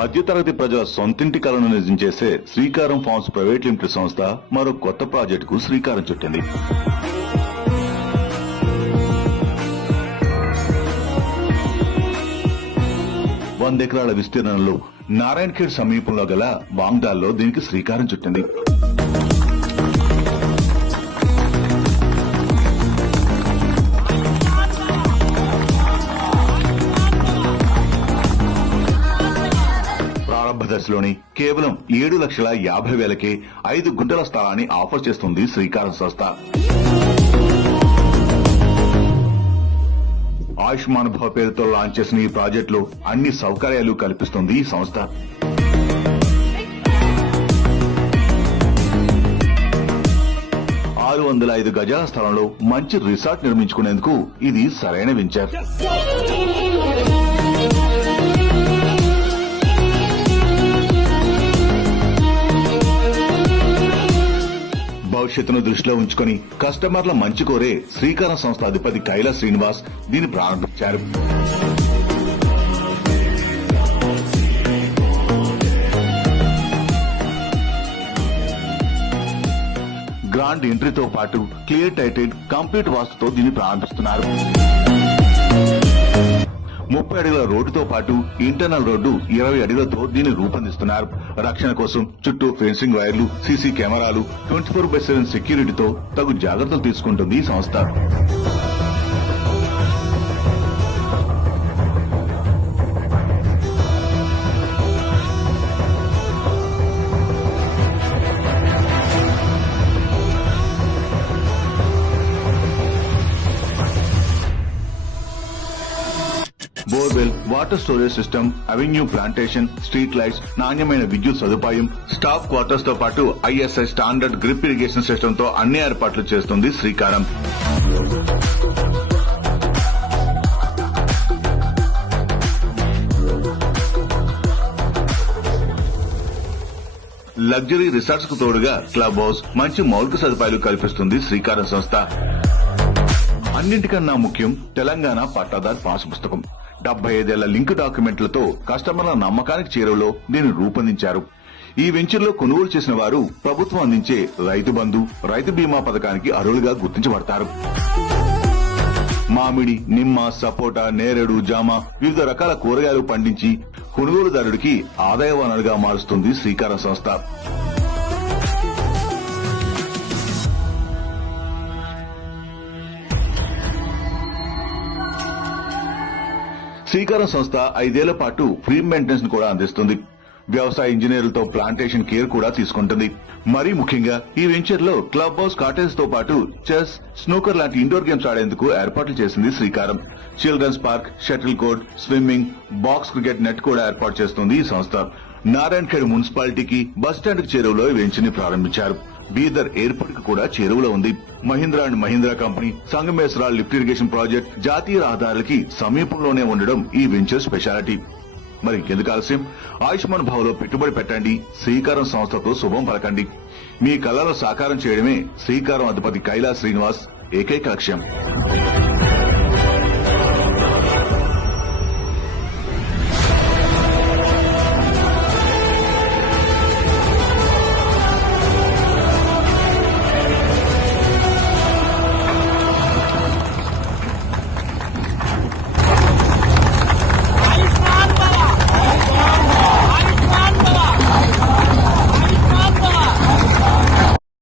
మధ్యతరగతి ప్రజల సొంతింటి కలను నిజం చేసే శ్రీకారం ఫార్మ్స్ ప్రైవేట్ లిమిటెడ్ సంస్థ మరో కొత్త ప్రాజెక్టుకు శ్రీకారం చుట్టింది. ఎకరాల విస్తీర్ణంలో నారాయణఖేడ్ సమీపంలో గల బాంగ్దాల్లో దీనికి శ్రీకారం చుట్టింది. ప్రారంభ దశలోని కేవలం 7,50,000కే 5 గుంటల స్థలాన్ని ఆఫర్ చేస్తుంది శ్రీకారం సంస్థ. ఆయుష్మాన్ భవ పేరుతో లాంచ్ చేసిన ఈ ప్రాజెక్టులో అన్ని సౌకర్యాలు కల్పిస్తుంది ఈ సంస్థ. ఆరు 605 గజాల స్థలంలో మంచి రిసార్ట్ నిర్మించుకునేందుకు ఇది సరైన వెంచర్. భవిష్యత్తును దృష్టిలో ఉంచుకుని కస్టమర్ల మంచి కోరే శ్రీకారం సంస్థ అధిపతి కైలాస్ శ్రీనివాస్ దీన్ని ప్రారంభించారు. గ్రాండ్ ఎంట్రీతో పాటు క్లియర్ టైటిల్ కంప్లీట్ వాస్తుతో దీన్ని ప్రారంభిస్తున్నారు. 30 అడుగుల రోడ్డుతో పాటు ఇంటర్నల్ రోడ్డు 20 అడుగులతో దీన్ని రూపొందిస్తున్నారు. రక్షణ కోసం చుట్టూ ఫెన్సింగ్ వైర్లు, సీసీ కెమెరాలు, 24/7 సెక్యూరిటీతో తగు జాగ్రత్తలు తీసుకుంటుంది ఈ సంస్థ. Borewell, water storage system, avenue plantation, street lights, నాణ్యమైన విద్యుత్ సదుపాయం, స్టాఫ్ క్వార్టర్స్ తో పాటు ISI standard grip irrigation system తో అన్ని ఏర్పాట్లు చేస్తుంది శ్రీకారం. లగ్జరీ రిసార్ట్స్ కు తోడుగా క్లబ్ హౌస్, మంచి మౌలిక సదుపాయాలు కల్పిస్తుంది శ్రీకారం సంస్థ. అన్నింటికన్నా ముఖ్యం తెలంగాణ పట్టాదార్ పాస్ పుస్తకం. 75 ఏళ్ల లింక్ డాక్యుమెంట్లతో కస్టమర్ల నమ్మకానికి చేరువలో దీన్ని రూపొందించారు. ఈ వెంచర్లో కొనుగోలు చేసిన వారు ప్రభుత్వం అందించే రైతు బంధు, రైతు బీమా పథకానికి అర్హులుగా గుర్తించబడతారు. మామిడి, నిమ్మ, సపోటా, నేరేడు, జామ, వివిధ రకాల కూరగాయలు పండించి కొనుగోలుదారుడికి ఆదాయ వనరుగా మారుస్తుంది శ్రీకారం సంస్థ. శ్రీకారం సంస్థ 5 ఏళ్ల పాటు ఫ్రీ మెయింటెనెన్స్ ను కూడా అందిస్తుంది. వ్యవసాయ ఇంజనీర్లతో ప్లాంటేషన్ కేర్ కూడా తీసుకుంటుంది. మరీ ముఖ్యంగా ఈ వెంచర్ లో క్లబ్ హౌస్, కాటేజ్ తో పాటు చెస్, స్నూకర్ లాంటి ఇండోర్ గేమ్స్ ఆడేందుకు ఏర్పాట్లు చేసింది శ్రీకారం. Children's park, shuttle court, swimming, box cricket net కూడా ఏర్పాటు చేస్తుంది ఈ సంస్థ. నారాయణఖేడ్ మున్సిపాలిటీకి బస్టాండ్ కు చేరువలో ఈ వెంచర్ ని ప్రారంభించారు. బీదర్ ఎయిర్పోర్ట్ కు కూడా చేరువలో ఉంది. Mahindra and Mahindra company, Sangameshwara lift irrigation project, జాతీయ రహదారులకి సమీపంలోనే ఉండడం ఈ వెంచర్ స్పెషాలిటీ. మరి ఇంకెందుకు ఆలస్యం? ఆయుష్మాన్ భవలో పెట్టుబడి పెట్టండి, శ్రీకారం సంస్థతో శుభం పలకండి. మీ కళలను సాకారం చేయడమే శ్రీకారం అధిపతి కైలాస్ శ్రీనివాస్ ఏకైక లక్ష్యం.